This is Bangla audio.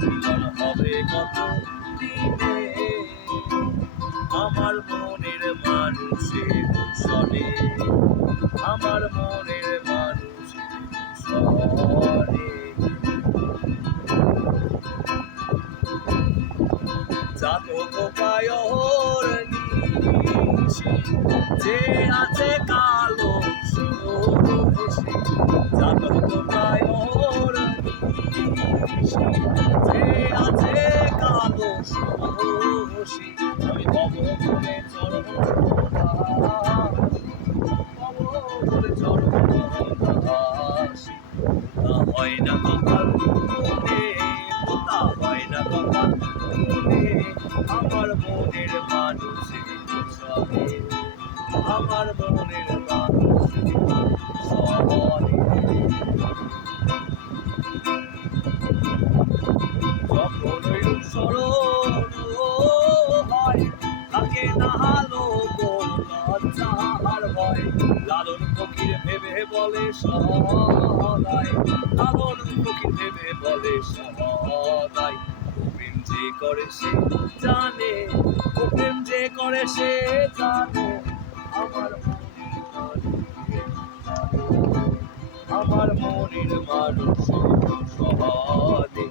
মিলন হবে কত দিনে আমার মনের মানুষের সনে, আমার মনের মানুষের সনে। জাতক পায়র নিশি যে আছে কালো সে, জাতক পায়র নিশি যে আছে কালো সে। আমি কব করে চরণ কব করে চরণ দাসী। হয় না কপাল মনে, পোতা হয় না কপাল মনে আমার মনের মানুষের সনে, আমার মনের মানুষের সনে। যখন ওই স্মরণ হয় থাকে না হালো লজ্জার ভয়, লালন ফকির ভেবে বলে সদাই, লালন ফকির ভেবে বলে সদাই। প্রেম যে করে সে জানে, ও প্রেম যে করে সে জানে আমার মনের মানুষের জানে, আমার মনের মানুষের সহায়।